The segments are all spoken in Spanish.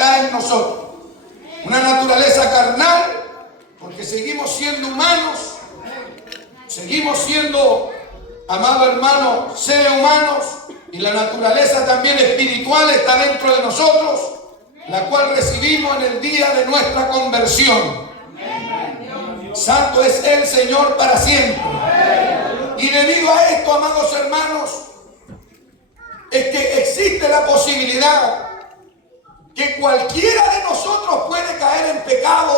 en nosotros. Una naturaleza carnal, porque seguimos siendo humanos, seguimos siendo, amado hermano, seres humanos, y la naturaleza también espiritual está dentro de nosotros, la cual recibimos en el día de nuestra conversión. Santo es el Señor para siempre. Y debido a esto, amados hermanos, es que existe la posibilidad que cualquiera de nosotros puede caer en pecado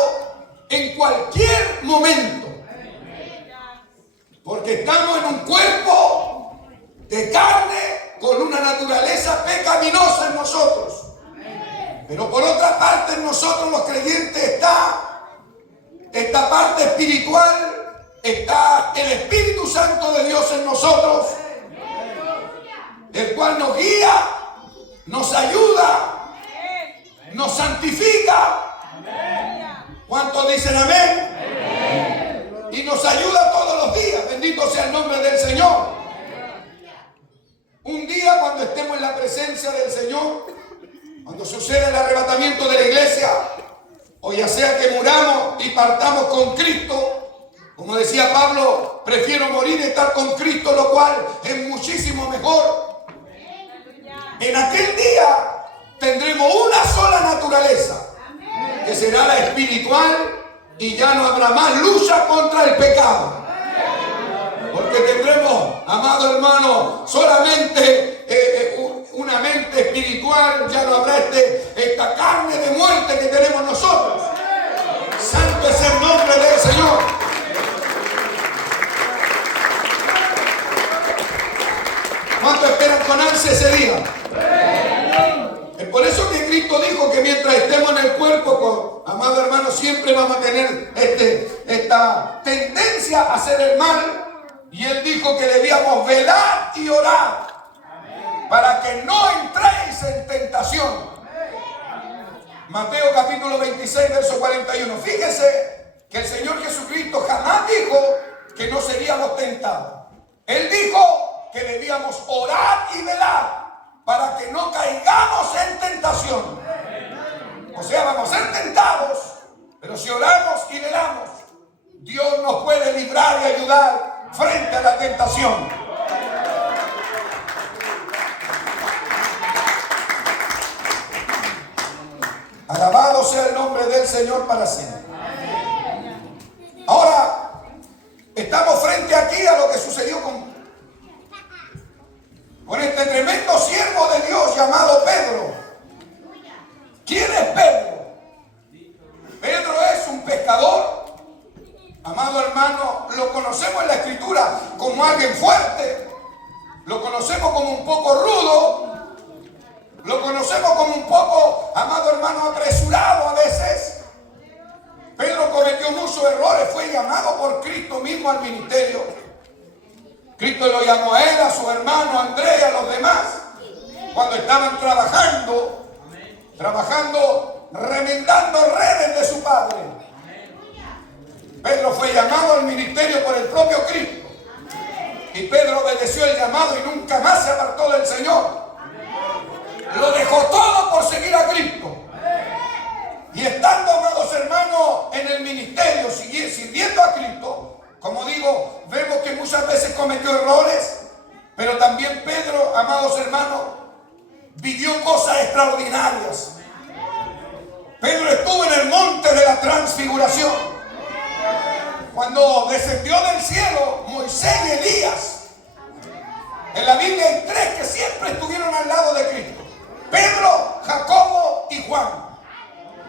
en cualquier momento. Porque estamos en un cuerpo de carne con una naturaleza pecaminosa en nosotros. Pero por otra parte, en nosotros los creyentes está esta parte espiritual, está el Espíritu Santo de Dios en nosotros, el cual nos guía, nos ayuda, nos santifica. ¿Cuántos dicen amén? Y nos ayuda todos los días. Bendito sea el nombre del Señor. Un día, cuando estemos en la presencia del Señor, cuando suceda el arrebatamiento de la iglesia, o ya sea que muramos y partamos con Cristo, como decía Pablo, prefiero morir y estar con Cristo, lo cual es muchísimo mejor. En aquel día tendremos una sola naturaleza, que será la espiritual, y ya no habrá más lucha contra el pecado. Porque tendremos, amado hermano, solamente una mente espiritual, ya no habrá esta carne de muerte que tenemos nosotros. Santo es el nombre del Señor. ¿Cuánto esperan con ansia ese día? Es por eso que Cristo dijo que mientras estemos en el cuerpo, amado hermano, siempre vamos a tener esta tendencia a hacer el mal. Y Él dijo que debíamos velar y orar para que no entréis en tentación. Mateo capítulo 26, verso 41. Fíjese que el Señor Jesucristo jamás dijo que no seríamos tentados. Él dijo que debíamos orar y velar para que no caigamos en tentación. O sea, vamos a ser tentados, pero si oramos y velamos, Dios nos puede librar y ayudar frente a la tentación. Alabado sea el nombre del Señor para siempre. Ahora, estamos frente aquí a lo que sucedió con este tremendo siervo de Dios llamado Pedro. ¿Quién es Pedro? Pedro es un pescador. Amado hermano, lo conocemos en la Escritura como alguien fuerte, lo conocemos como un poco rudo, lo conocemos como un poco, amado hermano, apresurado a veces. Pedro cometió muchos errores, fue llamado por Cristo mismo al ministerio. Cristo lo llamó a él, a su hermano Andrés y a los demás, cuando estaban trabajando, remendando redes de su padre. Pedro fue llamado al ministerio por el propio Cristo. Y Pedro obedeció el llamado y nunca más se apartó del Señor. Lo dejó todo por seguir a Cristo. Y estando, amados hermanos, en el ministerio, sirviendo a Cristo, como digo, vemos que muchas veces cometió errores, pero también Pedro, amados hermanos, vivió cosas extraordinarias. Pedro estuvo en el monte de la transfiguración. Cuando descendió del cielo Moisés y Elías. En la Biblia hay tres que siempre estuvieron al lado de Cristo: Pedro, Jacobo y Juan.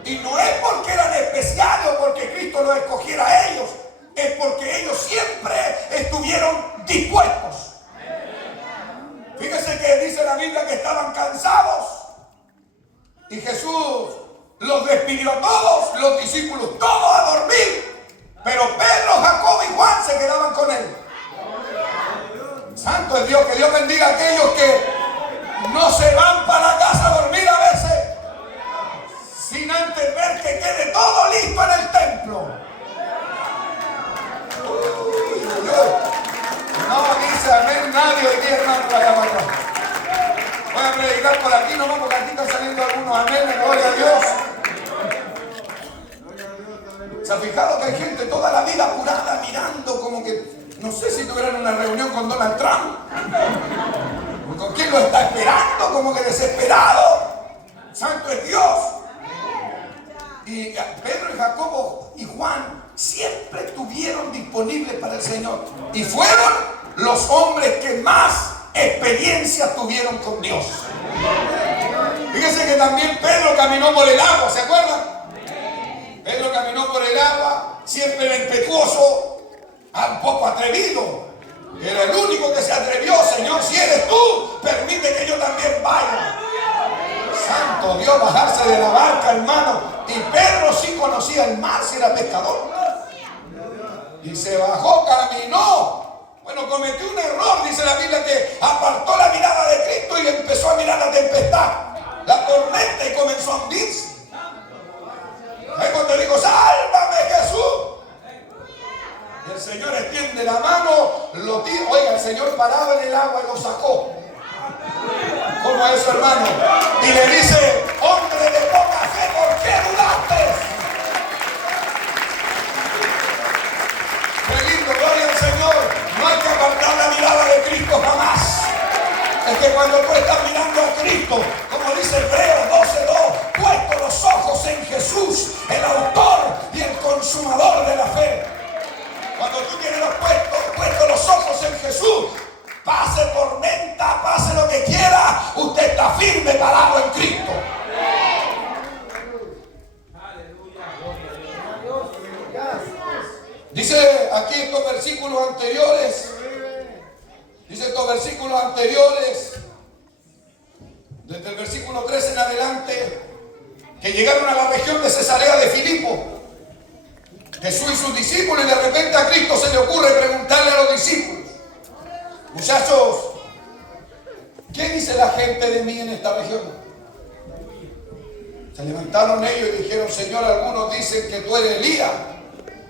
Y no es porque eran especiales o porque Cristo los escogiera a ellos, es porque ellos siempre estuvieron dispuestos. Fíjese que dice la Biblia que estaban cansados y Jesús los despidió a todos, los discípulos todos a dormir. Pero Pedro, Jacobo y Juan se quedaban con él. Santo es Dios, que Dios bendiga a aquellos que no se van para la casa a dormir a veces sin antes ver que quede todo listo en el templo. No dice amén nadie hoy día, hermano, para acá. Voy a predicar por aquí, no vamos, porque aquí están saliendo algunos amén, gloria a Dios. ¿Se ha fijado que hay gente toda la vida apurada mirando como que, no sé si tuvieran una reunión con Donald Trump? ¿Con quién lo está esperando? Como que desesperado. Santo es Dios. Y Pedro y Jacobo y Juan siempre estuvieron disponibles para el Señor. Y fueron los hombres que más experiencia tuvieron con Dios. Fíjense que también Pedro caminó por el agua, ¿se acuerdan? Pedro caminó por el agua, siempre era impetuoso, un poco atrevido. Era el único que se atrevió. Señor, si eres tú, permite que yo también vaya. Santo Dios, bajarse de la barca, hermano. Y Pedro sí conocía el mar, si era pescador. Y se bajó, caminó. Bueno, cometió un error, dice la Biblia, que apartó la mirada de Cristo y empezó a mirar la tempestad, la tormenta, y comenzó a hundirse. Ahí cuando dijo, sálvame Jesús. Y el Señor extiende la mano, lo tira. Oiga, el Señor paraba en el agua y lo sacó. ¿Cómo es eso, hermano? Y le dice, hombre de poca fe, ¿por qué dudaste? Qué lindo, gloria al Señor. No hay que apartar la mirada de Cristo jamás. Es que cuando tú estás mirando a Cristo, como dice Hebreos 12:2, puesto los ojos en Jesús, el autor y el consumador de la fe. Cuando tú tienes puestos los ojos en Jesús, pase tormenta, pase lo que quiera, usted está firme parado en Cristo. Dice aquí estos versículos anteriores, desde el versículo 13 en adelante, que llegaron a la región de Cesarea de Filipo, Jesús y sus discípulos, y de repente a Cristo se le ocurre preguntarle a los discípulos, muchachos, ¿qué dice la gente de mí en esta región? Se levantaron ellos y dijeron, Señor, algunos dicen que tú eres Elías,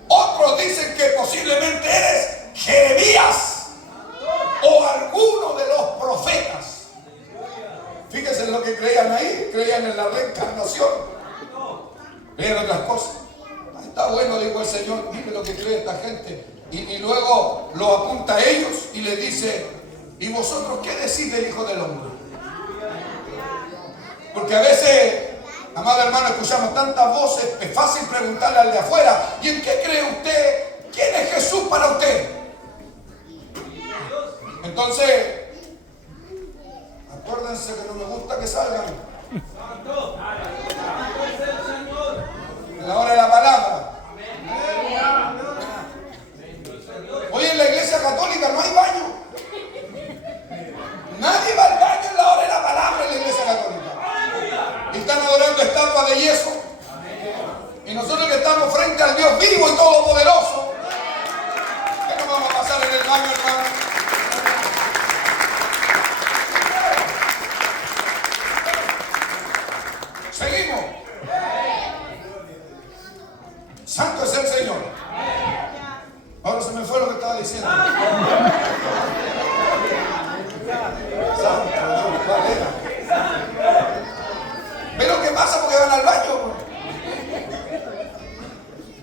otros dicen que posiblemente eres Jeremías o alguno de los profetas. Fíjense en lo que creían ahí, creían en la reencarnación, creían otras cosas. Está bueno, dijo el Señor, mire lo que cree esta gente. Y luego lo apunta a ellos y les dice, ¿y vosotros qué decís del Hijo del Hombre? Porque a veces, amado hermano, escuchamos tantas voces, es fácil preguntarle al de afuera, ¿y en qué cree usted? ¿Quién es Jesús para usted? Entonces, acuérdense que no me gusta que salgan en la hora de la palabra. Hoy en la iglesia católica no hay baño. Nadie va al baño en la hora de la palabra en la iglesia católica. Y están adorando estatuas de yeso. Y nosotros que estamos frente al Dios vivo y todopoderoso, ¿qué nos vamos a pasar en el baño, hermano? Seguimos. Santo es el Señor. Ahora se me fue lo que estaba diciendo. Santo Dios, ¿cuál era? ¿Ve lo que pasa porque van al baño?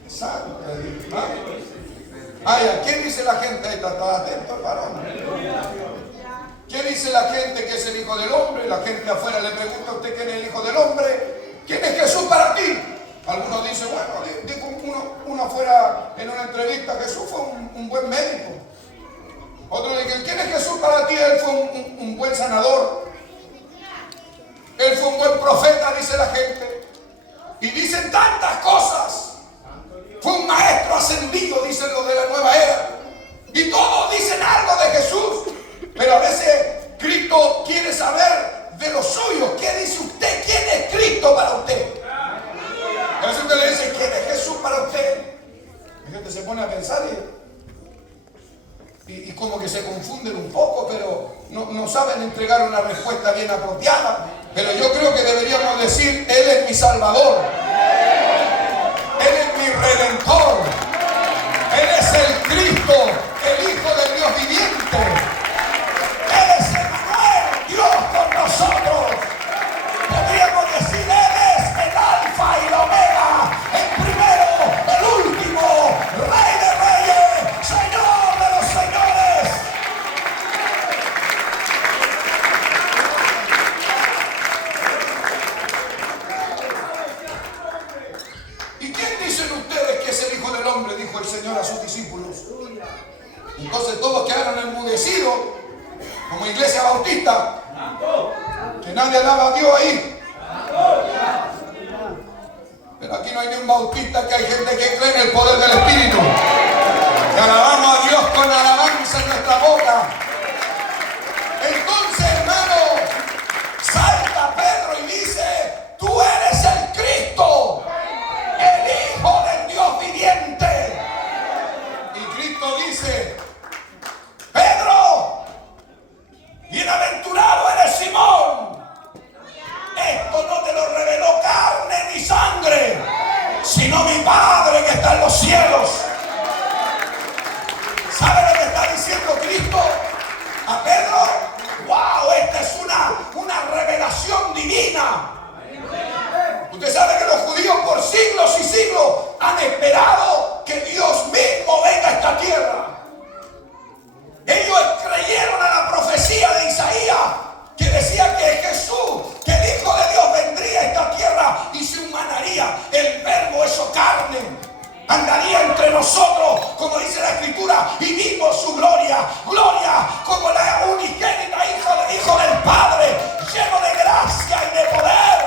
Santo Dios. Ay, ¿a quién dice la gente? Está atento, varón. ¿Qué dice la gente que es el Hijo del Hombre? La gente afuera le pregunta a usted quién es el Hijo del Hombre. ¿Quién es Jesús para ti? Algunos dicen, bueno, dijo uno afuera en una entrevista, Jesús fue un buen médico. Otros dicen, ¿quién es Jesús para ti? Él fue un buen sanador. Él fue un buen profeta, dice la gente. Y dicen tantas cosas. Fue un maestro ascendido, dicen los de la nueva era. Y todos dicen algo de Jesús. Pero a veces Cristo quiere saber de los suyos. ¿Qué dice usted? ¿Quién es Cristo para usted? A veces usted le dice, ¿quién es Jesús para usted? La gente se pone a pensar y como que se confunden un poco, pero no saben entregar una respuesta bien apropiada. Pero yo creo que deberíamos decir, Él es mi Salvador. Él es mi Redentor. Él es el Cristo, el Hijo del Dios viviente. Él es Emmanuel, Dios con nosotros. Podríamos decir, Él es el Alfa y la Omega, el primero, el último. Señor a sus discípulos. Entonces todos quedaron enmudecidos, como iglesia bautista, que nadie alaba a Dios ahí. Pero aquí no hay ni un bautista, que hay gente que cree en el poder del Espíritu. Que alabamos a Dios con alabanza en nuestra boca. Entonces, hermano, salta Pedro y dice: tú eres el Cristo, el Hijo del Dios viviente. Y Cristo dice: Pedro, bienaventurado eres Simón. Esto no te lo reveló carne ni sangre, sino mi Padre que está en los cielos. ¿Sabe lo que está diciendo Cristo a Pedro? ¡Wow! Esta es una revelación divina. Usted sabe que los judíos por siglos y siglos han esperado que Dios mismo venga a esta tierra. Ellos creyeron a la profecía de Isaías, que decía que Jesús, que el Hijo de Dios, vendría a esta tierra y se humanaría. El verbo hecho carne andaría entre nosotros, como dice la Escritura, y vimos su gloria, gloria como la unigénita Hijo del Padre, lleno de gracia y de poder.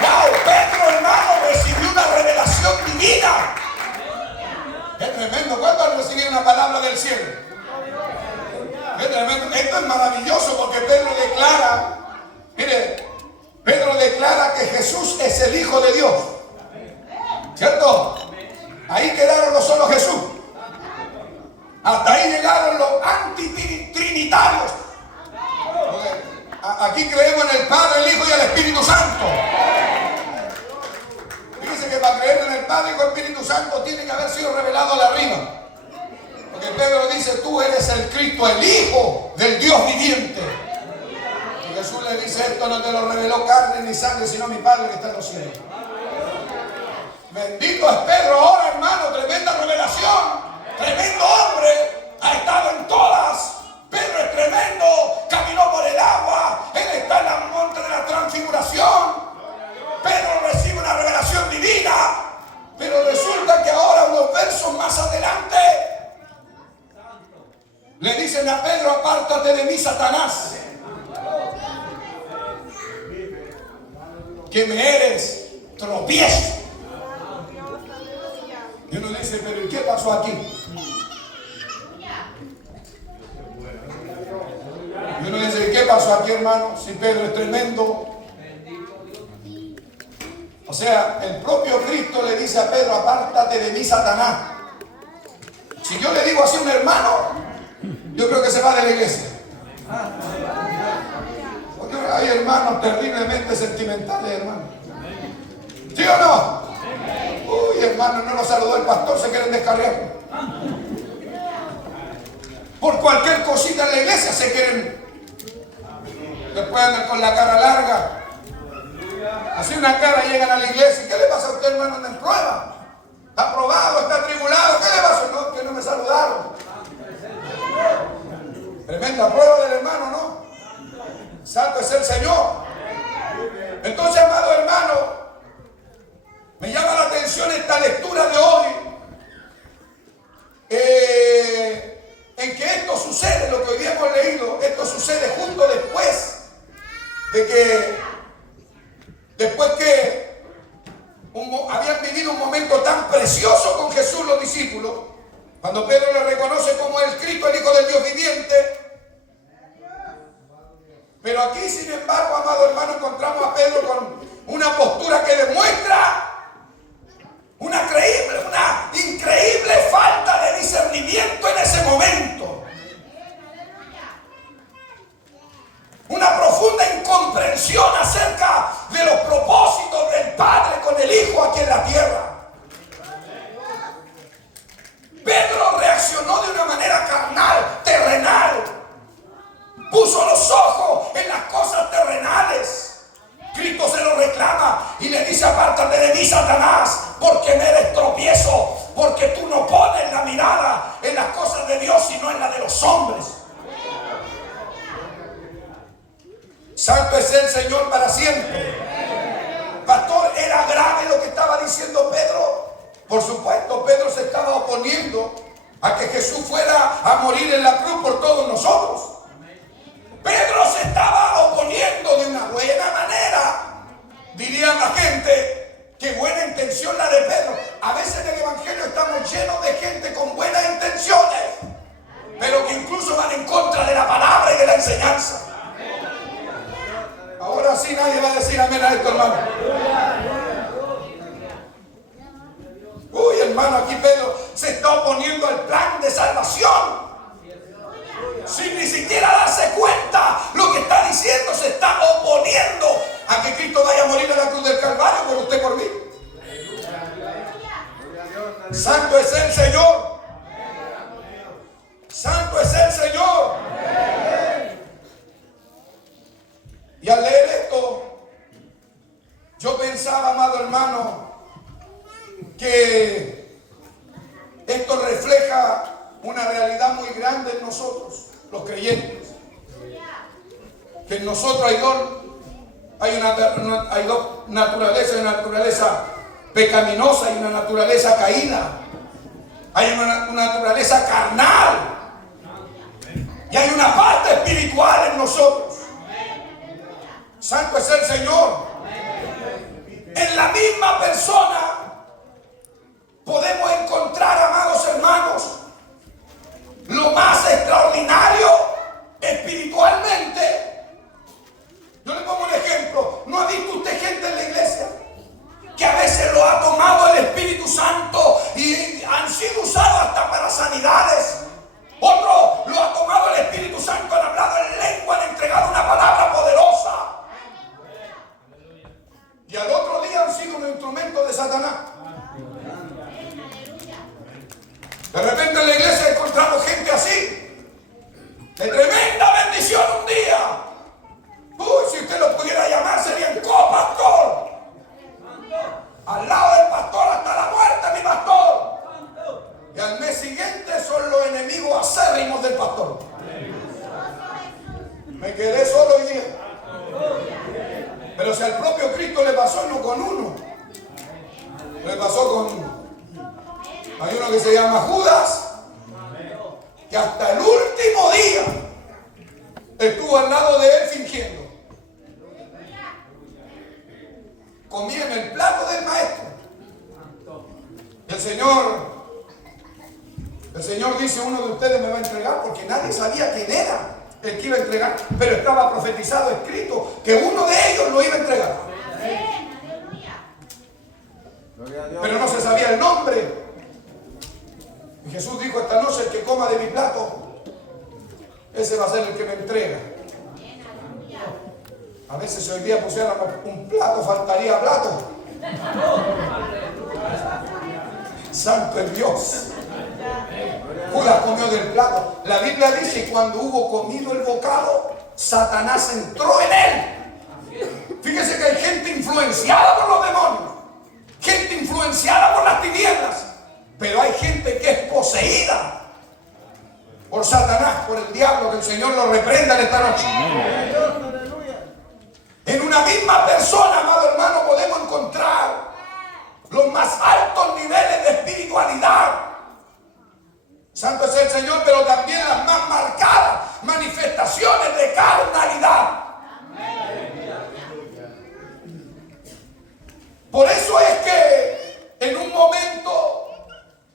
¡Wow! Pedro, hermano, recibió una revelación divina. Es tremendo. ¿Cuántos han recibido una palabra del cielo? Es tremendo. Esto es maravilloso, porque Pedro declara, mire, Pedro declara que Jesús es el Hijo de Dios. ¿Cierto? Ahí quedaron los solo Jesús. Hasta ahí llegaron los antitrinitarios. Aquí creemos en el Padre, el Hijo y el Espíritu Santo. Fíjense que para creer en el Padre, Hijo y Espíritu Santo tiene que haber sido revelado de arriba. Porque Pedro dice: tú eres el Cristo, el Hijo del Dios viviente. Y Jesús le dice: esto no te lo reveló carne ni sangre, sino mi Padre que está en los cielos. Bendito es Pedro ahora, hermano. Tremenda revelación. Tremendo hombre. Ha estado en todas. Pedro es tremendo. Caminó por el agua. Él está en el monte de la transfiguración. Pedro recibe una revelación divina. Pero resulta que ahora, unos versos más adelante, le dicen a Pedro: apártate de mí, Satanás, que me eres tropiezo. Y uno dice: pero ¿y qué pasó aquí? Y uno dice: ¿qué pasó aquí, hermano? Si Pedro es tremendo. O sea, el propio Cristo le dice a Pedro: apártate de mí, Satanás. Si yo le digo así a un hermano, yo creo que se va de la iglesia. Porque hay hermanos terriblemente sentimentales, hermano. ¿Sí o no? Uy, hermano, no nos saludó el pastor, se quieren descargar. Por cualquier cosita en la iglesia se quieren. Después andan con la cara larga. Así una cara, llegan a la iglesia. ¿Qué le pasa a usted, hermano? ¿Anda en prueba? ¿Está aprobado? ¿Está atribulado? ¿Qué le pasó? No, que no me saludaron. Tremenda prueba del hermano, ¿no? Santo es el Señor. Entonces, amado hermano, me llama la atención esta lectura de hoy, en que esto sucede, lo que hoy día hemos leído, esto sucede justo después de que habían vivido un momento tan precioso con Jesús los discípulos, cuando Pedro le reconoce como el Cristo, el Hijo del Dios viviente. Pero aquí, sin embargo, amado hermano, encontramos a Pedro con una postura que demuestra una increíble falta de discernimiento en ese momento. Una profunda incomprensión acerca de los propósitos del Padre con el Hijo aquí en la tierra. Pedro reaccionó de una manera carnal, terrenal. Puso los ojos en las cosas terrenales. Cristo se lo reclama y le dice: apártate de mí, Satanás, porque me eres tropiezo, porque tú no pones la mirada en las cosas de Dios, sino en la de los hombres. Santo es el Señor para siempre. Pastor, era grave ¿Sabe lo que estaba diciendo Pedro? Por supuesto, Pedro se estaba oponiendo a que Jesús fuera a morir en la cruz por todos nosotros. Pedro se estaba oponiendo de una buena manera. Dirían la gente, qué buena intención la de Pedro. A veces en el Evangelio estamos llenos de gente con buenas intenciones, pero que incluso van en contra de la palabra y de la enseñanza. Ahora sí nadie va a decir amén a esto, hermano. Uy, hermano, aquí Pedro se está oponiendo al plan de salvación. Sin ni siquiera darse cuenta lo que está diciendo, se está oponiendo a que Cristo vaya a morir en la cruz del Calvario por usted, por mí. Santo es el Señor. Santo es el Señor. Y al leer esto, yo pensaba, amado hermano, que esto refleja una realidad muy grande en nosotros, los creyentes. Que en nosotros hay dos naturalezas, una naturaleza pecaminosa y una naturaleza caída. Hay una naturaleza carnal y hay una parte espiritual en nosotros. Santo es el Señor. En la misma persona podemos encontrar, amados hermanos, lo más extraordinario espiritualmente. Yo le pongo un ejemplo. ¿No ha visto usted gente en la iglesia que a veces lo ha tomado el Espíritu Santo y han sido usados hasta para sanidades? Otro lo ha tomado el Espíritu Santo, han hablado en lengua, han entregado una palabra poderosa. Y al otro día han sido un instrumento de Satanás. De repente en la iglesia encontramos gente así, de tremenda bendición un día. Uy, si usted lo pudiera llamar, serían copastor. Al lado del pastor hasta la muerte, mi pastor. Y al mes siguiente son los enemigos acérrimos del pastor. Me quedé solo hoy día. Pero si al propio Cristo le pasó no con uno, le pasó con... Hay uno que se llama Judas, que hasta el último día estuvo al lado de él fingiendo. Comía en el plato del maestro. El Señor dice, uno de ustedes me va a entregar, porque nadie sabía quién era el que iba a entregar, pero estaba profetizado, escrito, que uno de ellos lo iba a entregar. Pero no se sabía el nombre. Y Jesús dijo, esta noche el que coma de mi plato, ese va a ser el que me entrega. A veces si hoy día pusiéramos un plato, faltaría plato. Santo es Dios. Judas comió del plato. La Biblia dice, cuando hubo comido el bocado, Satanás entró en él. Fíjese que hay gente influenciada por los demonios, gente influenciada por las tinieblas, pero hay gente que es poseída por Satanás, por el diablo. Que el Señor lo reprenda en esta noche. En una misma persona, amado hermano, podemos encontrar los más altos niveles de espiritualidad. Santo es el Señor, pero también las más marcadas manifestaciones de carnalidad. Por eso es que en un momento,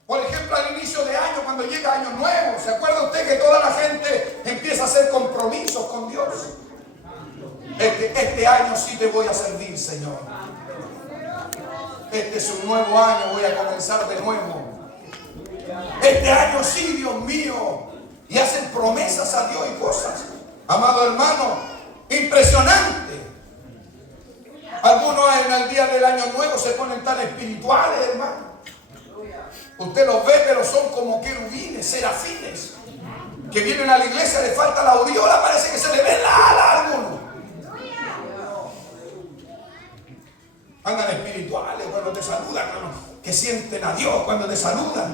por ejemplo al inicio de año, cuando llega año nuevo, ¿se acuerda usted que toda la gente empieza a hacer compromisos con Dios? Este año sí te voy a servir, Señor. Este es un nuevo año, voy a comenzar de nuevo. Este año sí, Dios mío. Y hacen promesas a Dios y cosas. Amado hermano, impresionante. Algunos en el día del año nuevo se ponen tan espirituales, hermano. Usted los ve, pero son como querubines, serafines, que vienen a la iglesia, le falta la aureola, parece que se le ve la ala a algunos. Andan espirituales cuando te saludan, que sienten a Dios cuando te saludan.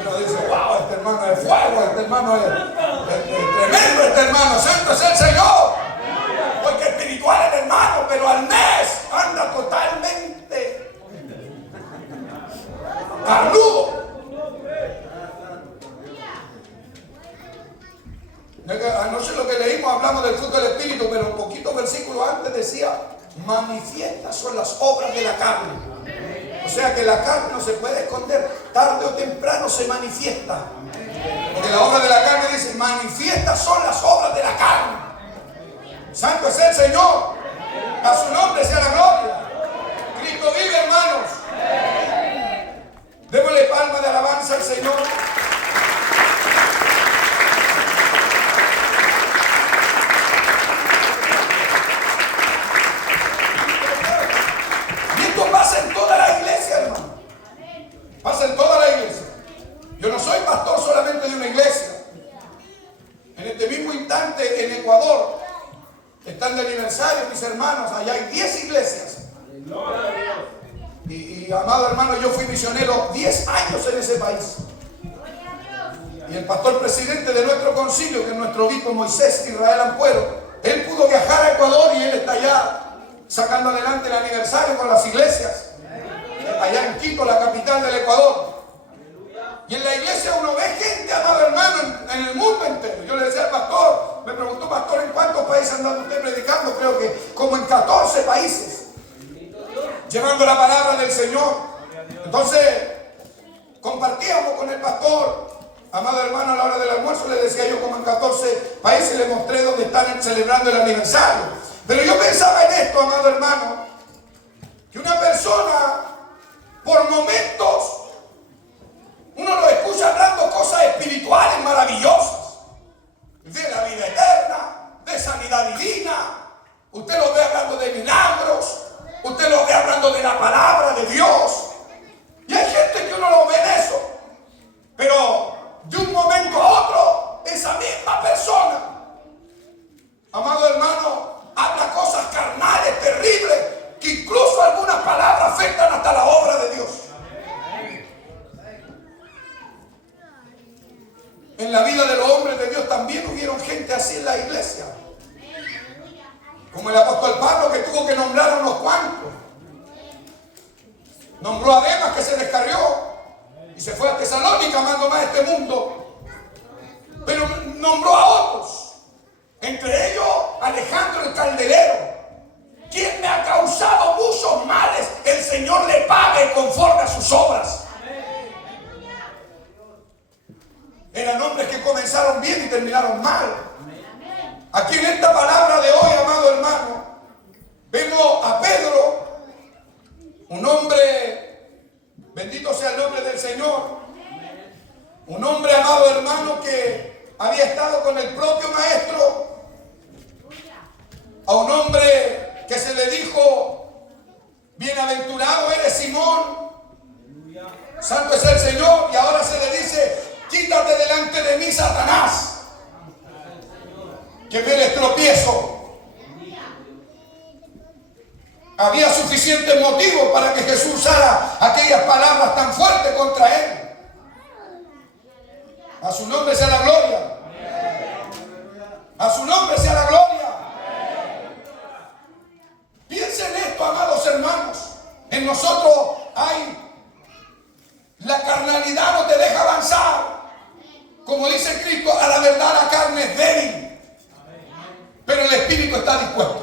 Uno dice, wow, este hermano es fuego, este hermano es tremendo, este hermano, santo es el Señor. Porque espiritual es el hermano, pero al mes anda totalmente carnudo. Anoche lo que leímos, hablamos del fruto del Espíritu, pero un poquito versículo antes decía, manifiestas son las obras de la carne. O sea que la carne no se puede esconder, tarde o temprano se manifiesta. Porque la obra de la carne dice, manifiestas son las obras de la carne. Santo es el Señor, a su nombre sea la gloria. Cristo vive, hermanos. Démosle palma de alabanza al Señor. Pasa en toda la iglesia, hermano. Pasa en toda la iglesia. Yo no soy pastor solamente de una iglesia. En este mismo instante, en Ecuador, están de aniversario mis hermanos. Allá hay 10 iglesias. Y amado hermano, yo fui misionero 10 años en ese país. Y el pastor presidente de nuestro concilio, que es nuestro obispo Moisés Israel Ampuero, él pudo viajar a Ecuador y él está allá sacando adelante el aniversario con las iglesias, allá en Quito, la capital del Ecuador. Y en la iglesia uno ve gente, amado hermano, en el mundo entero. Yo le decía al pastor, me preguntó, pastor, ¿en cuántos países anda usted predicando? Creo que como en 14 países, llevando la palabra del Señor. Entonces, compartíamos con el pastor, amado hermano, a la hora del almuerzo le decía yo, como en 14 países, le mostré dónde están celebrando el aniversario. Pero yo pensaba en esto, amado hermano, que una persona, por momentos, uno lo escucha hablando cosas espirituales maravillosas, de la vida eterna, de sanidad divina. Usted lo ve hablando de milagros, usted lo ve hablando de la palabra de Dios. Y hay gente que uno lo ve en eso, pero de un momento a otro, esa misma persona, amado hermano, habla cosas carnales, terribles, que incluso algunas palabras afectan hasta la obra de Dios. En la vida de los hombres de Dios también hubieron gente así en la iglesia. Como el apóstol Pablo, que tuvo que nombrar a unos cuantos. Nombró a Demas, que se descarrió y se fue a Tesalónica, amando más este mundo. Pero nombró a otros. Entre ellos, Alejandro el Calderero, quien me ha causado muchos males, el Señor le pague conforme a sus obras. Eran hombres que comenzaron bien y terminaron mal. Aquí en esta palabra de hoy, amado hermano, vemos a Pedro, un hombre, bendito sea el nombre del Señor, un hombre, amado hermano, que había estado con el propio maestro, a un hombre que se le dijo, bienaventurado eres Simón, santo es el Señor, y ahora se le dice, quítate delante de mí, Satanás, que me les tropiezo. Había suficiente motivo para que Jesús usara aquellas palabras tan fuertes contra él. A su nombre sea la gloria. A su nombre sea la gloria. Piensen esto, amados hermanos. En nosotros hay, la carnalidad no te deja avanzar. Como dice Cristo, a la verdad la carne es débil, pero el espíritu está dispuesto.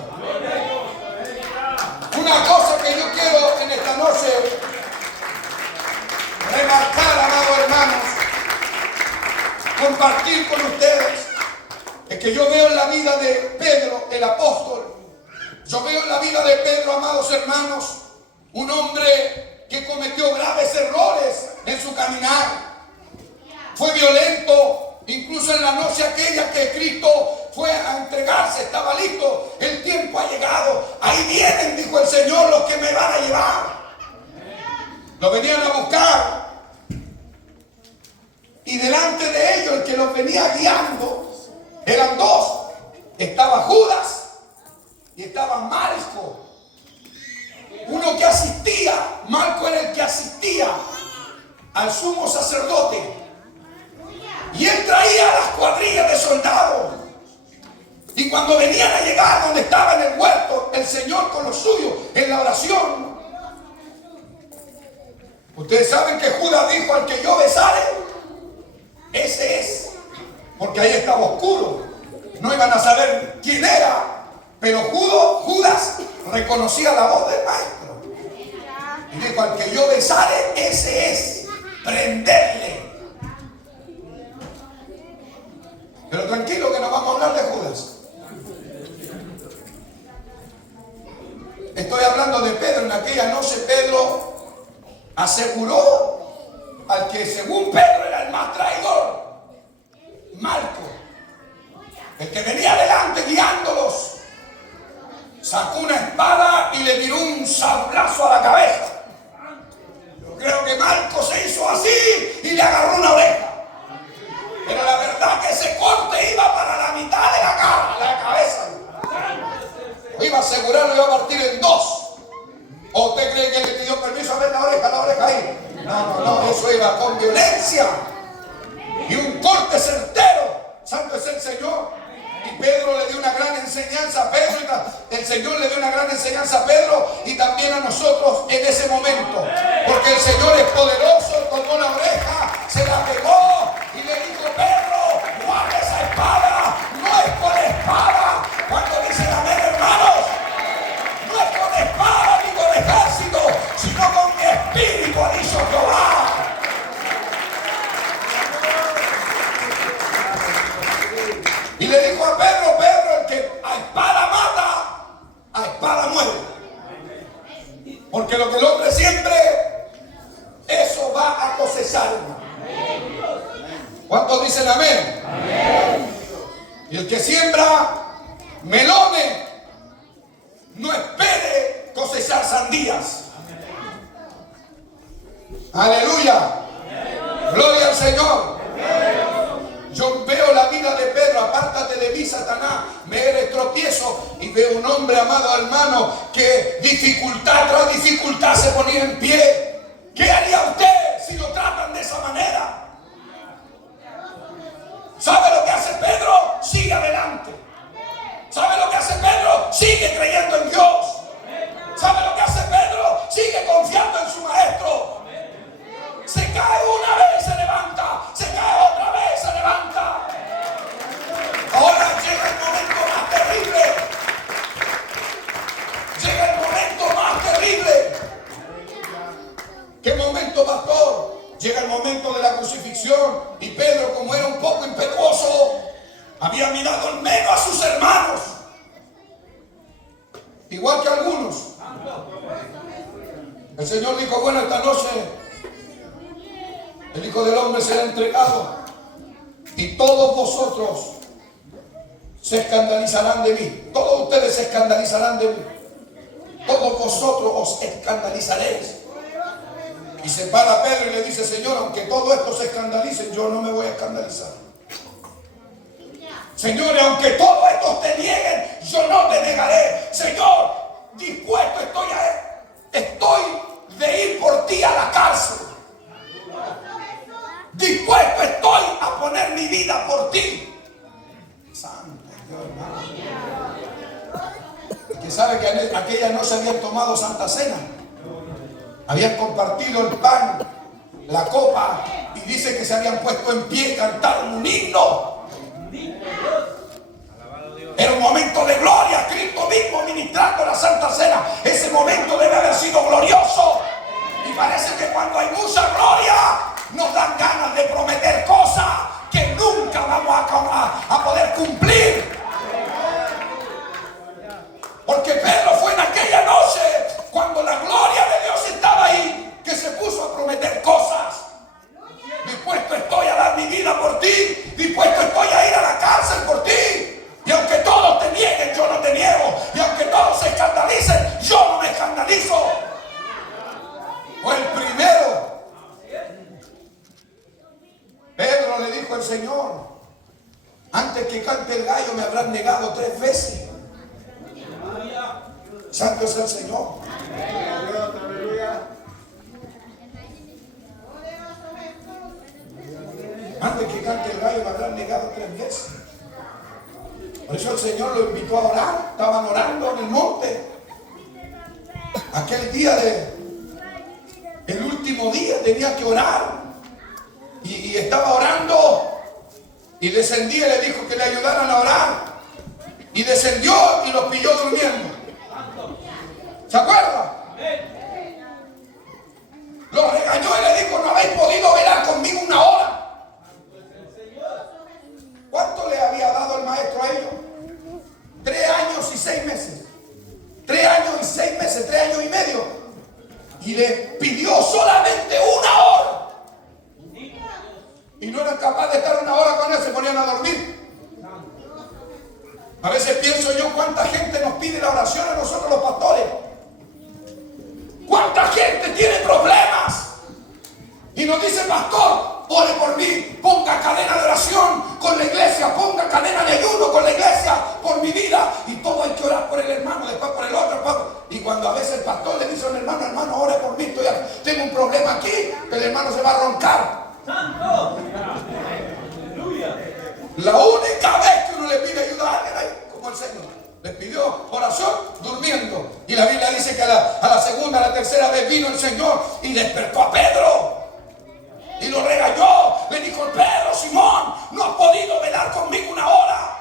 Una cosa que yo quiero en esta noche remarcar, amados hermanos, compartir con ustedes, es que yo veo en la vida de Pedro, el apóstol, yo veo en la vida de Pedro, amados hermanos, un hombre que cometió graves errores en su caminar. Fue violento, incluso en la noche aquella que Cristo fue a entregarse, estaba listo, el tiempo ha llegado, ahí vienen, dijo el Señor, los que me van a llevar. Lo venían a buscar, y delante de ellos, el que los venía guiando, eran dos, estaba Judas y estaba Marco. Uno que asistía, Marco era el que asistía al sumo sacerdote. Y él traía las cuadrillas de soldados. Y cuando venían a llegar donde estaba en el huerto, el Señor con los suyos en la oración, Ustedes saben que Judas dijo: al que yo besare, ese es. Porque ahí estaba oscuro. No iban a saber quién era. Pero Judas reconocía la voz del maestro. Y dijo: al que yo besare, ese es. Prenderle. Pero tranquilo, que no vamos a hablar de Judas. Estoy hablando de Pedro. En aquella noche Pedro aseguró al que según Pedro era el más traidor, Malco, el que venía adelante guiándolos, sacó una espada y le tiró un sablazo a la cabeza. Yo creo que Malco se hizo así y le agarró una oreja. Pero la verdad que ese corte iba para la mitad de la cara, la cabeza. Lo iba a asegurar, lo iba a partir en dos. ¿O usted cree que le pidió permiso a ver la oreja ahí? No, eso iba con violencia. Y un corte certero. Santo es el Señor. Y Pedro le dio una gran enseñanza a Pedro. El Señor le dio una gran enseñanza a Pedro y también a nosotros en ese momento. Porque el Señor es poderoso, tomó la oreja, se la pegó y le dijo: Pedro, guarda esa espada. No es con espada. Cuando dicen amén, hermanos, no es con espada ni con ejército, sino con mi espíritu, ha dicho Jehová. Y le dijo a Pedro: Pedro, el que a espada mata, a espada muere. Porque lo que el hombre siempre, eso va a cosechar. ¿Cuántos dicen amén? Amén. Y el que siembra melones, no espere cosechar sandías. Aleluya. Gloria al Señor. Yo veo la vida de Pedro: apártate de mí, Satanás, me eres tropiezo. Y veo un hombre, amado hermano, que dificultad tras dificultad se ponía en pie. ¿Qué haría usted si lo tratan de esa manera? ¿Sabe lo que hace Pedro? Sigue adelante. ¿Sabe lo que hace Pedro? Sigue creyendo en Dios. ¿Sabe lo que hace Pedro? Sigue confiando en su maestro. Se cae una vez, se levanta. Se cae otra vez, se levanta. Ahora llega el momento más terrible. Llega el momento más terrible. ¿Qué momento, pastor? Llega el momento de la crucifixión. Y Pedro, como era un poco impetuoso, había mirado en menos a sus hermanos. Igual que algunos. El Señor dijo: bueno, esta noche el Hijo del Hombre será entregado y todos vosotros se escandalizarán de mí. Todos ustedes se escandalizarán de mí. Todos vosotros os escandalizaréis. Y se para Pedro y le dice: Señor, aunque todo esto se escandalice, yo no me voy a escandalizar. Señor, aunque todos estos te nieguen, yo no te negaré. Señor, dispuesto estoy de ir por ti a la cárcel. Dispuesto estoy a poner mi vida por ti. Santo Dios, hermano. ¿Usted sabe que aquella noche habían tomado Santa Cena? Habían compartido el pan, la copa, y dice que se habían puesto en pie y cantaron un himno. Era un momento de gloria. Cristo mismo ministrando la Santa Cena. Ese momento debe haber sido glorioso. Y parece que cuando hay mucha gloria nos dan ganas de prometer cosas que nunca vamos a poder cumplir. Porque Pedro fue en aquella noche, cuando la gloria de Dios estaba ahí, que se puso a prometer cosas. Dispuesto estoy a dar mi vida por ti. Dispuesto estoy a ir a la cárcel por ti. Y aunque todos te nieguen, yo no te niego. Y aunque todos se escandalicen, yo no me escandalizo. Fue el primero. Pedro le dijo al Señor: antes que cante el gallo me habrán negado 3 veces. Santo es el Señor. Antes que cante el gallo me habrán negado 3 veces. Por eso el Señor lo invitó a orar. Estaban orando en el monte aquel día el último día tenía que orar. Y estaba orando. Y descendía y le dijo que le ayudaran a orar. Y descendió y los pilló durmiendo. ¿Se acuerda? Los regañó y le dijo: no habéis podido velar conmigo una hora. ¿Cuánto le había dado el maestro a ellos? 3 años y 6 meses. 3 años y 6 meses, 3 años y medio. Y le pidió solamente una hora. Y no eran capaces de estar una hora con él, se ponían a dormir. A veces pienso yo cuánta gente nos pide la oración a nosotros los pastores. Cuánta gente tiene problemas. Y nos dice: pastor, ore por mí, ponga cadena de oración con la iglesia, ponga cadena de ayuno con la iglesia por mi vida. Y todo hay que orar por el hermano, después por el otro. Y cuando a veces el pastor le dice al hermano: hermano, ore por mí, tengo un problema aquí, que el hermano se va a roncar. ¡Santo! La única vez que uno le pide ayuda a alguien, como el Señor les pidió oración durmiendo. Y la Biblia dice que a la segunda, a la tercera vez vino el Señor y despertó a Pedro. Y lo regañó. Le dijo: Pedro, Simón, no has podido velar conmigo una hora.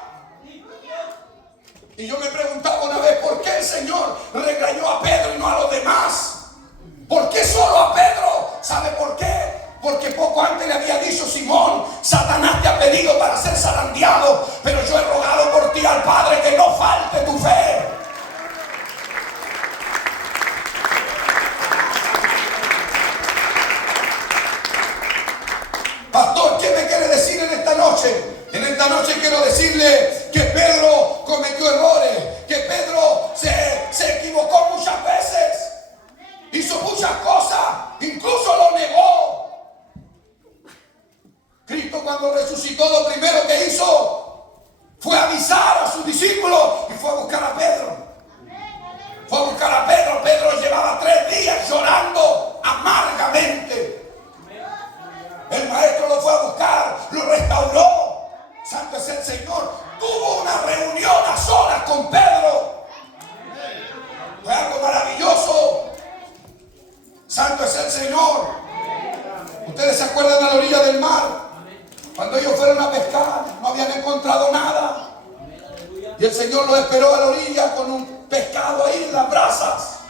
Y yo me preguntaba una vez: ¿por qué el Señor regañó a Pedro y no a los demás? ¿Por qué solo a Pedro? ¿Sabe por qué? Porque poco antes le había dicho: Simón, Satanás te ha pedido para ser zarandeado, pero yo he rogado por ti al Padre que no falte tu fe. Pastor, ¿qué me quiere decir en esta noche? En esta noche quiero decirle que Pedro cometió errores, que Pedro se equivocó muchas veces, hizo muchas cosas, incluso lo negó. Cristo, cuando resucitó, lo primero que hizo fue avisar a sus discípulos y fue a buscar a Pedro. Fue a buscar a Pedro. Pedro llevaba 3 días llorando amargamente. El maestro lo fue a buscar, lo restauró. Santo es el Señor. Tuvo una reunión a solas con Pedro. Fue algo maravilloso. Santo es el Señor. Ustedes se acuerdan a la orilla del mar. Cuando ellos fueron a pescar, no habían encontrado nada. Y el Señor los esperó a la orilla con un pescado ahí en las brasas,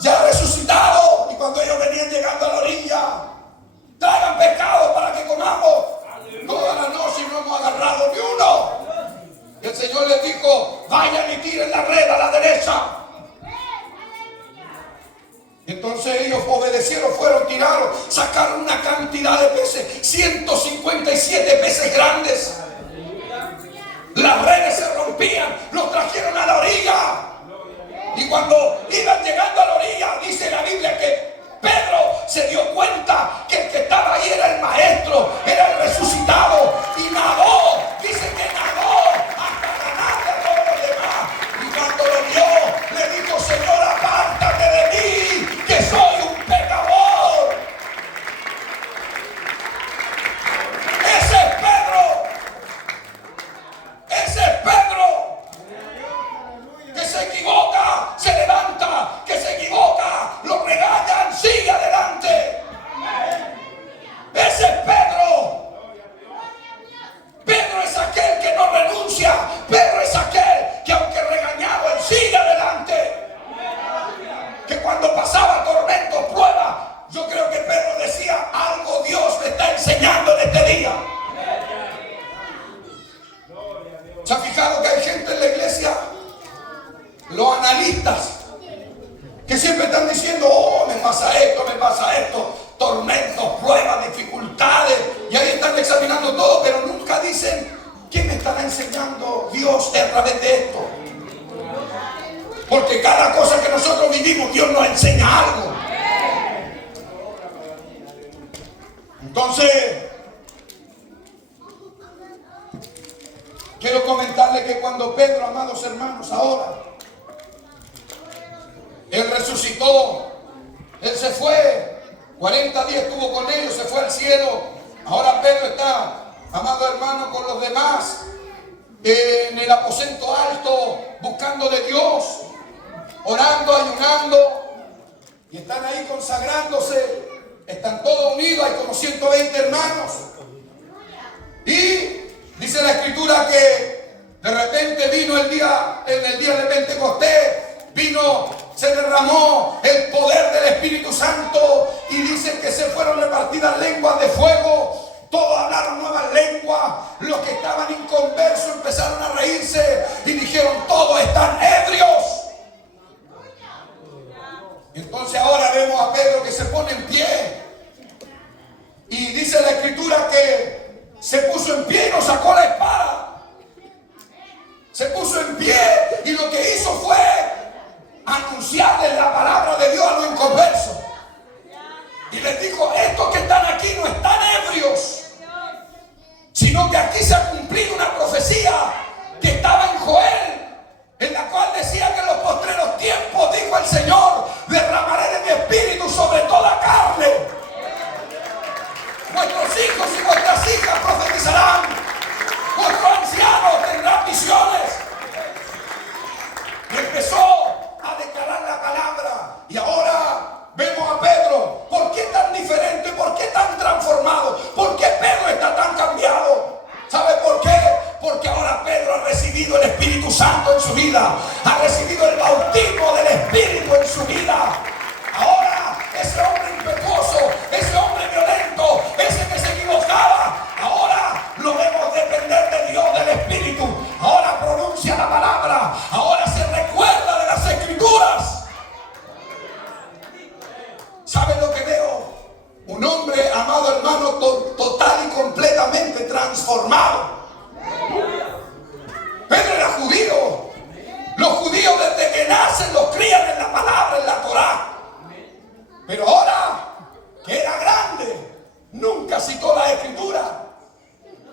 ya resucitado. Y cuando ellos venían llegando a la orilla: traigan pescado para que comamos. Toda la noche no hemos agarrado ni uno. Y el Señor les dijo: vayan y tiren la red a la derecha. Entonces ellos obedecieron, fueron, tiraron, sacaron una cantidad de peces, 157 peces grandes. Las redes se rompían, los trajeron a la orilla. Y cuando iban llegando a la orilla, dice la Biblia que Pedro se dio cuenta que el que estaba ahí era el maestro, era el resucitado. Y nadó, dice que nadó hasta ganar de todos los demás. Y cuando lo vio, le dijo: Señor, apártate de mí, que soy un pecador. Ese es Pedro. Ese es Pedro. Que se equivoca, se levanta. Que se equivoca, lo regañan, sigue adelante. Ese es Pedro. Pedro es aquel que no renuncia. Pedro es aquel que, aunque regañado, él sigue adelante. Que cuando pasaba tormentos, pruebas, yo creo que Pedro decía: algo Dios me está enseñando en este día. ¿Se ha fijado que hay gente en la iglesia, los analistas, que siempre están diciendo: oh, me pasa esto, tormentos, pruebas, dificultades, y ahí están examinando todo, pero nunca dicen: ¿qué me estará enseñando Dios a través de esto? Porque cada cosa que nosotros vivimos, Dios nos enseña algo. Entonces, quiero comentarle que cuando Pedro, amados hermanos, ahora él resucitó, él se fue, 40 días estuvo con ellos, se fue al cielo. Ahora Pedro está, amado hermano, con los demás en el aposento alto, buscando de Dios, orando, ayunando. y están ahí consagrándose. Están todos unidos, hay como 120 hermanos. Y dice la escritura que de repente vino en el día de Pentecostés, se derramó el poder del Espíritu Santo, y dicen que se fueron repartidas lenguas de fuego. Todos hablaron nuevas lenguas. Los que estaban inconversos empezaron a reírse y dijeron: todos están ebrios. Entonces ahora vemos a Pedro que se pone en pie, y dice la escritura que se puso en pie y nos sacó la espada. Se puso en pie y lo que hizo fue anunciarles la palabra de Dios a los inconversos. Y les dijo: estos que están aquí no están ebrios, sino que aquí se ha cumplido una profecía que estaba en Joel, en la cual decía que en los postreros tiempos, dijo el Señor, derramaré de mi espíritu sobre toda carne. Vuestros hijos y vuestras hijas profetizarán, vuestros ancianos tendrán visiones. Y empezó a declarar la palabra. Y ahora vemos a Pedro. ¿Por qué tan diferente? ¿Por qué tan transformado? ¿Por qué Pedro está tan cambiado? ¿Sabe por qué? Porque ahora Pedro ha recibido el Espíritu Santo en su vida. Ha recibido el bautismo del Espíritu en su vida. Ahora ese hombre impetuoso, ese hombre violento, ese que se equivocaba, ahora lo vemos depender de Dios, del Espíritu. Ahora pronuncia la palabra. Ahora se recuerda de las Escrituras. ¿Sabe lo que veo? Un hombre, amado hermano, total y completamente transformado. Pedro era judío. Los judíos desde que nacen los crían en la palabra, en la Torá. Pero ahora que era grande, nunca citó la Escritura.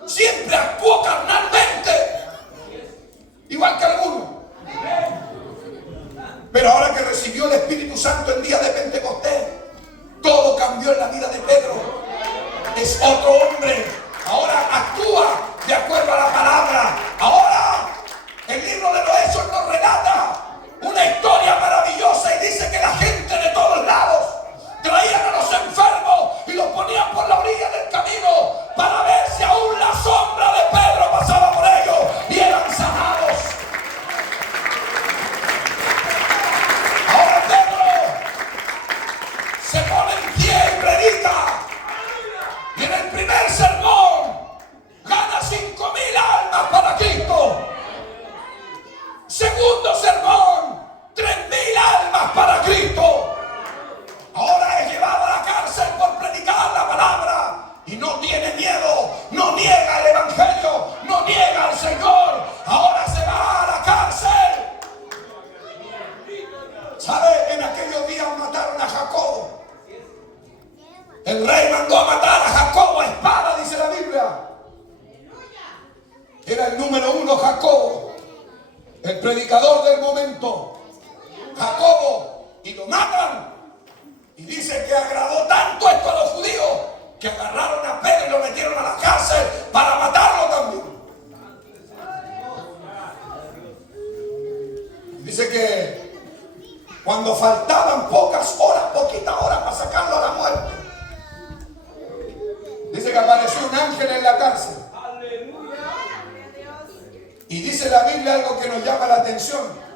Siempre actuó carnalmente, igual que algunos. Pero ahora que recibió el Espíritu Santo el día de Pentecostés, todo cambió en la vida de Pedro. Es otro hombre. Ahora actúa de acuerdo a la palabra. Ahora el libro de los Hechos nos relata una historia maravillosa, y dice que la gente de todos lados traían a los enfermos y los ponían por la orilla del camino para ver si aún la sombra de Pedro pasaba por ellos, y eran sanados. Ahora Pedro se pone en pie y predica, y en el primer sermón gana 5,000 almas para Cristo. Segundo sermón, 3,000 almas para Cristo. Ahora es llevado a la cárcel por predicar la palabra, y no tiene miedo, no niega el evangelio, no niega al Señor. Ahora se va a la cárcel. ¿Sabe? En aquellos días mataron a Jacobo. El rey mandó a matar a Jacobo a espada, dice la Biblia. Era el número 1 Jacobo, el predicador del momento. Jacobo, y lo matan. Y dice que agradó tanto esto a los judíos que agarraron a Pedro y lo metieron a la cárcel para matarlo también. Dice que cuando faltaban poquitas horas para sacarlo a la muerte, dice que apareció un ángel en la cárcel. Y dice la Biblia algo que nos llama la atención.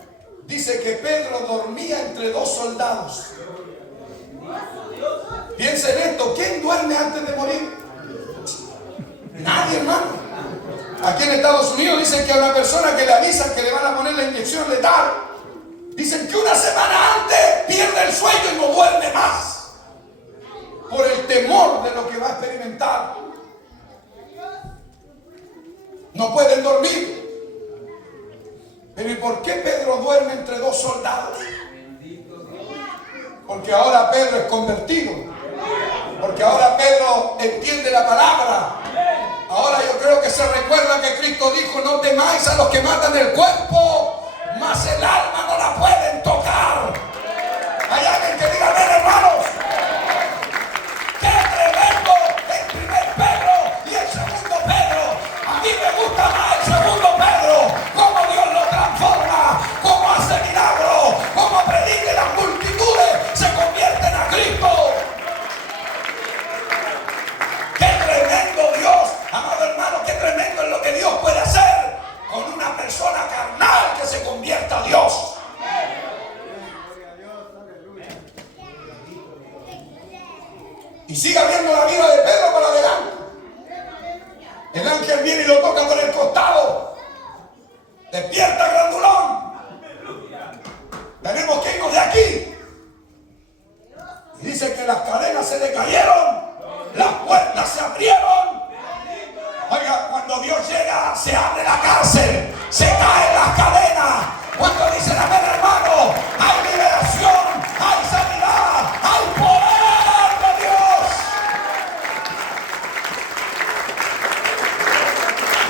Dice que Pedro dormía entre 2 soldados. Piensen esto: ¿quién duerme antes de morir? Nadie, hermano. Aquí en Estados Unidos dicen que a una persona que le avisan que le van a poner la inyección letal, dicen que una semana antes pierde el sueño y no duerme más, por el temor de lo que va a experimentar. No pueden dormir. Pero ¿y por qué Pedro duerme entre 2 soldados? Porque ahora Pedro es convertido. Porque ahora Pedro entiende la palabra. Ahora yo creo que se recuerda que Cristo dijo: no temáis a los que matan el cuerpo, mas el alma no la pueden tocar. Hay alguien que diga: ven, hermanos. ¡Qué tremendo el primer Pedro y el segundo Pedro! A mí me gusta más el segundo Pedro. Cómo Dios lo transforma, cómo hace milagros, cómo predica y las multitudes se convierten convierta a Dios. Y siga viendo la vida de Pedro para adelante. El ángel viene y lo toca por el costado. Despierta, grandulón. Tenemos que irnos de aquí. Y dice que las cadenas se le cayeron, las puertas se abrieron. Oiga, cuando Dios llega, se abre la cárcel, se caen las cadenas. Cuando dicen amén, hermano, hay liberación, hay sanidad, hay poder de Dios.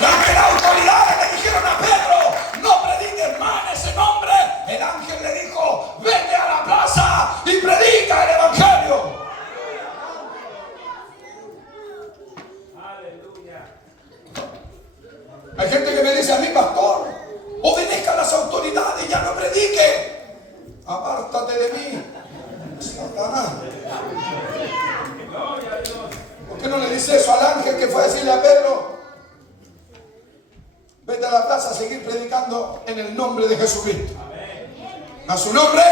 Y aunque las autoridades le dijeron a Pedro, no prediques más en ese nombre, el ángel le dijo, vete a la plaza y predica el evangelio. Hay gente que me dice a mí, pastor, obedezca a las autoridades y ya no predique. Apártate de mí, Satanás. ¿Por qué no le dice eso al ángel que fue a decirle a Pedro? Vete a la plaza a seguir predicando en el nombre de Jesucristo. A su nombre.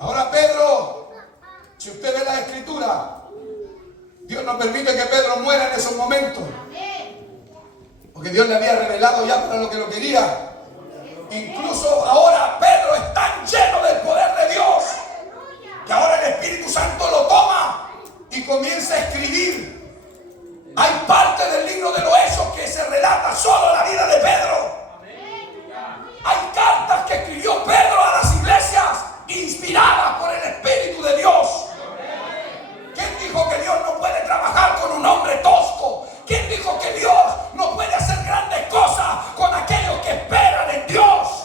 Ahora Pedro, si usted ve la escritura, Dios no permite que Pedro muera en esos momentos. Porque Dios le había revelado ya para lo que lo quería. Incluso ahora Pedro es tan lleno del poder de Dios que ahora el Espíritu Santo lo toma y comienza a escribir. Hay parte del libro de los Hechos que se relata solo la vida de Pedro. Hay cartas que escribió Pedro a las iglesias inspiradas por el Espíritu de Dios. ¿Quién dijo que Dios no puede trabajar con un hombre tosco? ¿Quién dijo que Dios no puede hacer grandes cosas con aquellos que esperan en Dios?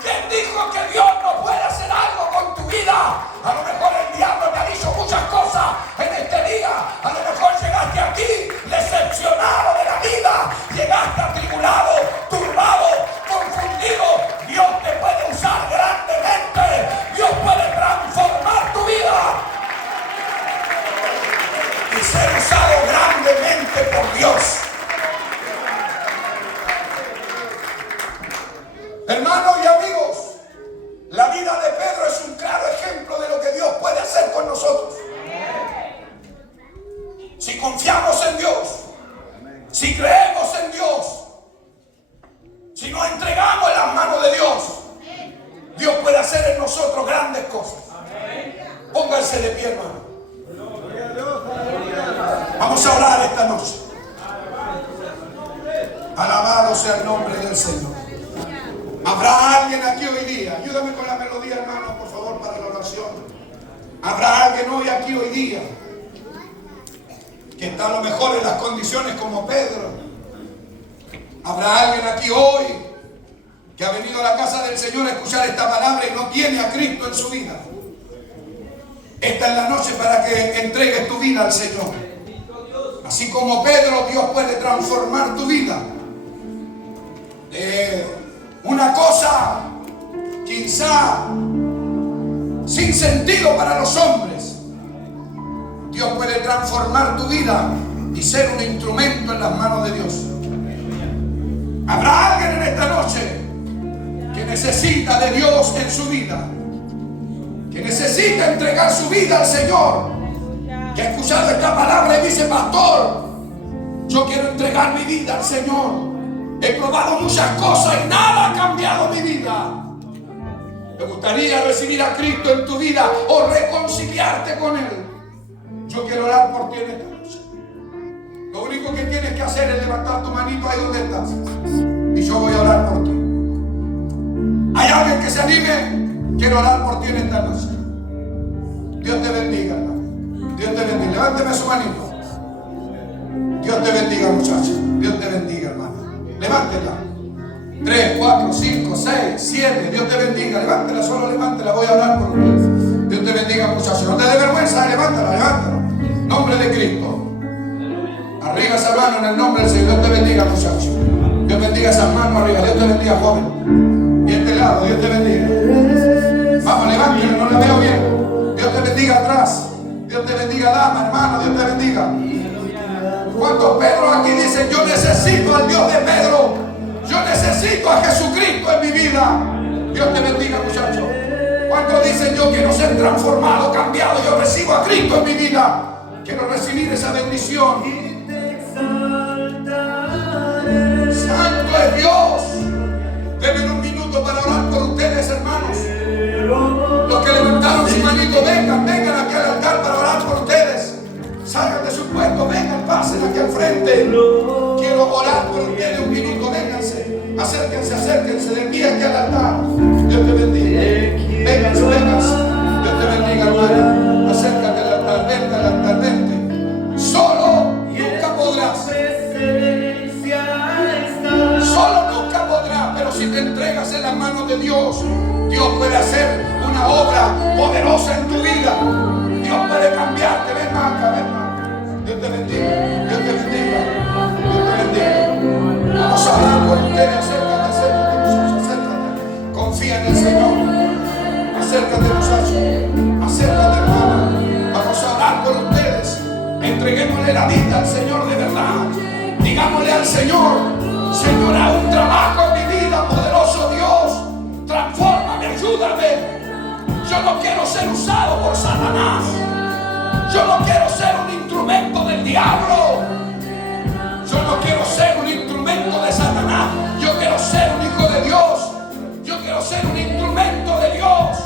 ¿Quién dijo que Dios no puede hacer algo con tu vida? A lo mejor el diablo te ha dicho muchas cosas en este día. A lo mejor llegaste aquí decepcionado de la vida. Llegaste atribulado, turbado, confundido. Dios te puede usar grandemente. Dios puede transformar tu vida y ser usado grandemente por Dios. Hermanos y amigos, la vida de Pedro es un claro ejemplo de lo que Dios puede hacer con nosotros. Si confiamos en Dios, si creemos en Dios, si nos entregamos en las manos de Dios, Dios puede hacer en nosotros grandes cosas. Pónganse de pie, hermano. Vamos a orar esta noche. Alabado sea el nombre del Señor. ¿Habrá alguien aquí hoy día? Ayúdame con la melodía, hermano, por favor, para la oración. ¿Habrá alguien hoy aquí hoy día que está a lo mejor en las condiciones como Pedro? ¿Habrá alguien aquí hoy que ha venido a la casa del Señor a escuchar esta palabra y no tiene a Cristo en su vida? Esta es la noche para que entregues tu vida al Señor. Así como Pedro, Dios puede transformar tu vida. Una cosa quizá sin sentido para los hombres, Dios puede transformar tu vida y ser un instrumento en las manos de Dios. Habrá alguien en esta noche que necesita de Dios en su vida, que necesita entregar su vida al Señor, que ha escuchado esta palabra y dice: pastor, yo quiero entregar mi vida al Señor. He probado muchas cosas y nada ha cambiado mi vida. ¿Te gustaría recibir a Cristo en tu vida o reconciliarte con Él? Yo quiero orar por ti en esta noche. Lo único que tienes que hacer es levantar tu manito ahí donde estás y yo voy a orar por ti. ¿Hay alguien que se anime? Quiero orar por ti en esta noche. Dios te bendiga, hermano. Dios te bendiga. Levánteme su manito. Dios te bendiga, muchacho. Dios te bendiga, hermano. Levántela. 3, 4, 5, 6, 7. Dios te bendiga. Levántela, solo levántela. Voy a orar por ti. Dios te bendiga, muchacho. No te dé vergüenza. Levántala, levántala. Nombre de Cristo. Arriba esa mano en el nombre del Señor. Dios te bendiga, muchacho. Dios bendiga esas manos arriba. Dios te bendiga, joven. Y este lado. Dios te bendiga. Vamos, levántela. No la veo bien. Dios te bendiga atrás. Dios te bendiga, dama, hermano. Dios te bendiga. ¿Cuántos Pedros aquí dicen: yo necesito al Dios de Pedro? Yo necesito necesito a Jesucristo en mi vida. Dios te bendiga, muchachos. ¿Cuántos dicen yo quiero ser transformado, cambiado? Yo recibo a Cristo en mi vida. Quiero recibir esa bendición. Santo es Dios. Denme un minuto para orar por ustedes, hermanos. Los que levantaron su manito, vengan aquí al altar para orar por ustedes. Salgan de su puesto, vengan, pasen aquí al frente. Quiero orar por ustedes un minuto, vénganse. Acérquense de pie aquí al altar. Dios te bendiga. Vénganse. Dios te bendiga, hermano. Acércate al altar, vente al altar, vente. Solo nunca podrás. Solo nunca podrás, pero si te entregas en las manos de Dios, Dios puede hacer una obra poderosa en tu vida. Dios puede cambiarte. Ven acá. Dios te bendiga. Dios te bendiga. Dios te bendiga. Vamos a hablar con ustedes. Acércate, muchachos, acércate. Confía en el Señor. Acércate, muchachos. Acércate, hermano. Vamos a hablar con ustedes. Entreguémosle la vida al Señor de verdad. Digámosle al Señor: Señor, haz un trabajo en mi vida, poderoso Dios. Transfórmame, ayúdame. Yo no quiero ser usado por Satanás. Yo no quiero ser un instrumento del diablo. Yo no quiero ser un instrumento de Satanás. Yo quiero ser un hijo de Dios. Yo quiero ser un instrumento de Dios.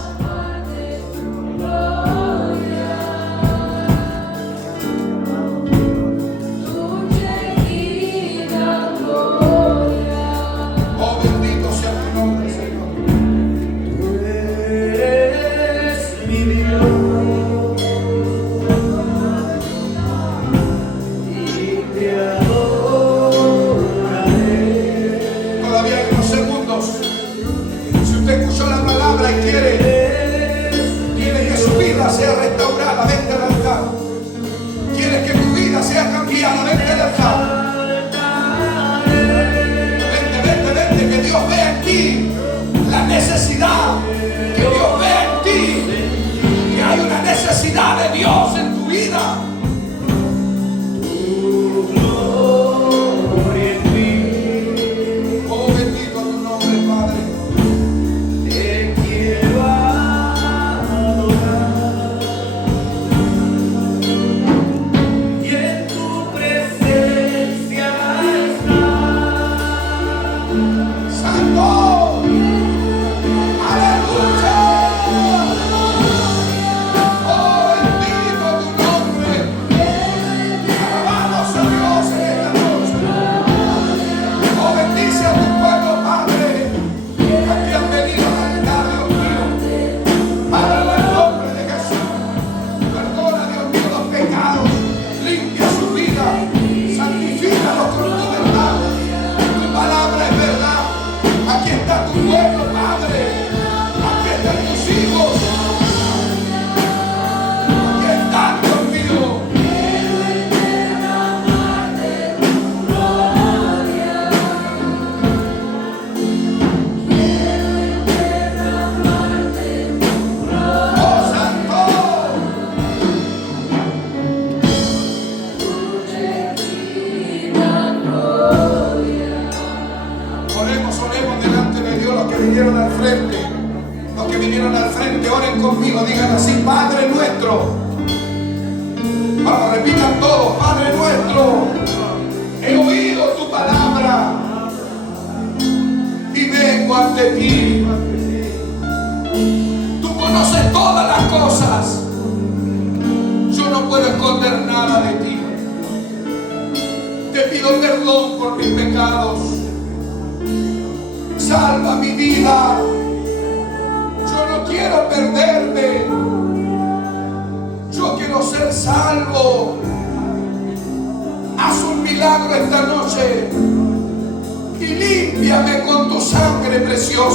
Oh, bendito sea tu nombre, Señor. Tú eres mi Dios. Y quiere que su vida sea restaurada, vente al altar. Quiere que tu vida sea cambiada, vente al altar. Vente, que Dios vea en ti la necesidad, que Dios vea en ti que hay una necesidad de Dios en tu vida. Oh, bendito tu nombre, Padre.